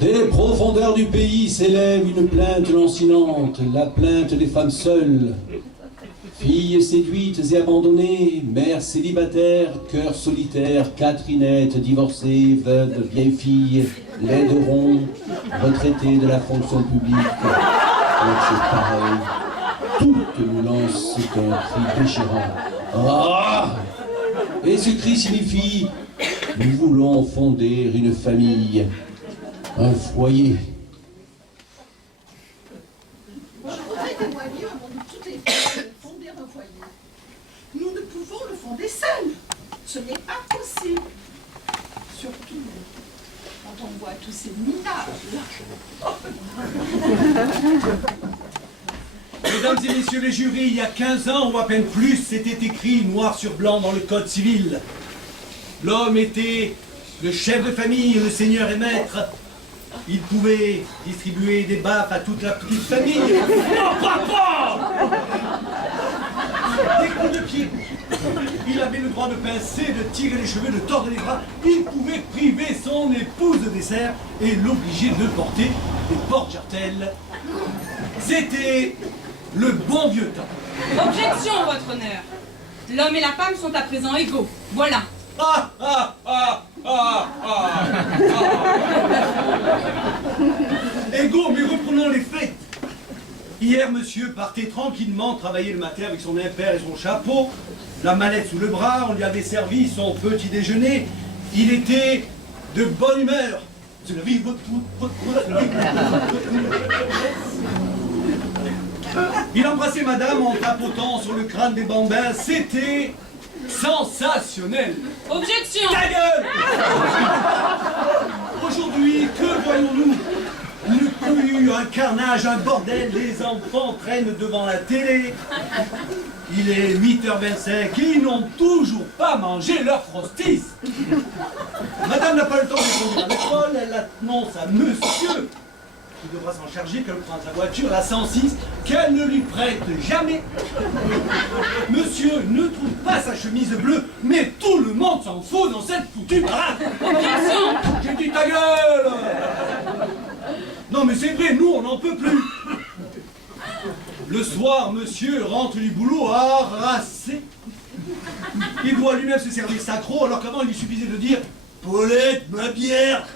Des profondeurs du pays s'élève une plainte lancinante, la plainte des femmes seules. Filles séduites et abandonnées, mères célibataires, cœurs solitaires, Catherinettes, divorcées, veuves, vieilles filles, laiderons, retraitées de la fonction publique. Donc c'est pareil, toutes nous lancent un cri déchirant. Ah! Et ce cri signifie, nous voulons fonder une famille, un foyer. Je voudrais témoigner avant de toutes les femmes de fonder un foyer. Nous ne pouvons le fonder seuls. Ce n'est pas possible. Surtout quand on voit tous ces minables. Mesdames et messieurs les jurys, il y a 15 ans ou à peine plus, c'était écrit noir sur blanc dans le code civil. L'homme était le chef de famille, le seigneur et maître. Il pouvait distribuer des baffes à toute la petite famille. Non, papa! Des coups de pied. Il avait le droit de pincer, de tirer les cheveux, de tordre les bras. Il pouvait priver son épouse de dessert et l'obliger de porter des porte-jartelles. C'était le bon vieux temps. Objection, votre honneur. L'homme et la femme sont à présent égaux. Voilà. Ah, ah, ah, ah, ah, ah. Égaux, mais reprenons les faits. Hier, monsieur partait tranquillement travailler le matin avec son impair et son chapeau, la mallette sous le bras, on lui avait servi son petit déjeuner. Il était de bonne humeur. C'est la vie, Il embrassait madame en tapotant sur le crâne des bambins. C'était sensationnel. Objection. Ta gueule. Aujourd'hui, que voyons-nous? Une cohue, un carnage, un bordel, les enfants traînent devant la télé. Il est 8h25 et ils n'ont toujours pas mangé leur frostis. Madame n'a pas le temps de conduire à l'école, elle annonce à monsieur qui devra s'en charger, qu'elle prend sa voiture, la 106, qu'elle ne lui prête jamais. Monsieur ne trouve pas sa chemise bleue, mais tout le monde s'en fout dans cette foutue baraque. Objection. J'ai dit ta gueule. Non mais c'est vrai, nous on n'en peut plus. Le soir, monsieur rentre du boulot harassé. Il doit lui-même se servir sacro, alors qu'avant il lui suffisait de dire « Paulette, ma bière !»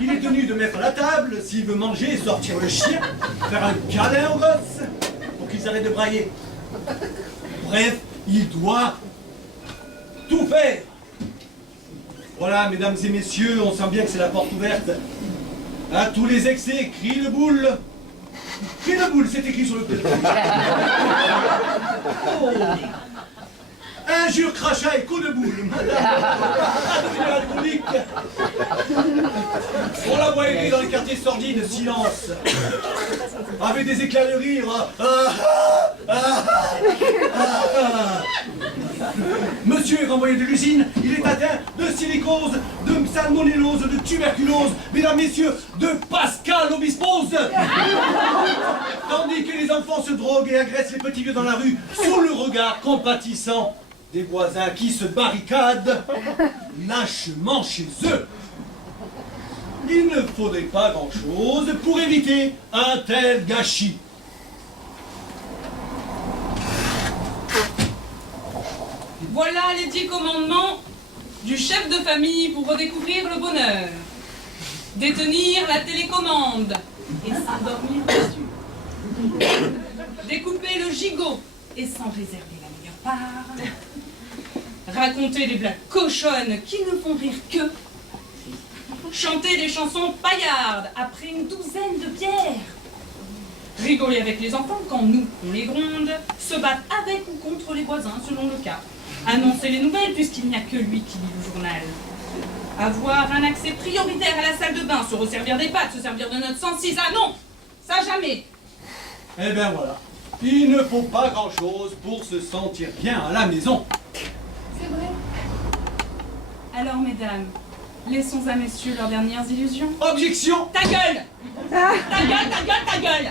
Il est tenu de mettre à la table, s'il veut manger, sortir le chien, faire un câlin aux gosses, pour qu'ils arrêtent de brailler. Bref, il doit tout faire. Voilà, mesdames et messieurs, on sent bien que c'est la porte ouverte. À tous les excès, crie le boule. Crie le boule, c'est écrit sur le plateau. Oh. Injure, crachat et coup de boule, madame. Alcoolique. On la voit écrire dans les quartiers sordides, silence. Avec des éclats de rire. Monsieur est renvoyé de l'usine, il est atteint de silicose, de salmonellose, de tuberculose, mesdames, messieurs, de Pascal obispose. Tandis que les enfants se droguent et agressent les petits vieux dans la rue, sous le regard compatissant des voisins qui se barricadent lâchement chez eux. Il ne faudrait pas grand-chose pour éviter un tel gâchis. Voilà les 10 commandements du chef de famille pour redécouvrir le bonheur. Détenir la télécommande et s'endormir dessus. Découper le gigot et s'en réserver la meilleure part. Raconter des blagues cochonnes qui ne font rire que. Chanter des chansons paillardes après une douzaine de bières. Rigoler avec les enfants quand nous, on les gronde. Se battre avec ou contre les voisins selon le cas. Annoncer les nouvelles puisqu'il n'y a que lui qui lit le journal. Avoir un accès prioritaire à la salle de bain, se resservir des pâtes, se servir de notre 106. Ah non, ça jamais. Eh bien voilà, il ne faut pas grand-chose pour se sentir bien à la maison. C'est vrai. Alors mesdames, laissons à messieurs leurs dernières illusions. Objection! Ta gueule. Ta gueule, ta gueule, ta gueule.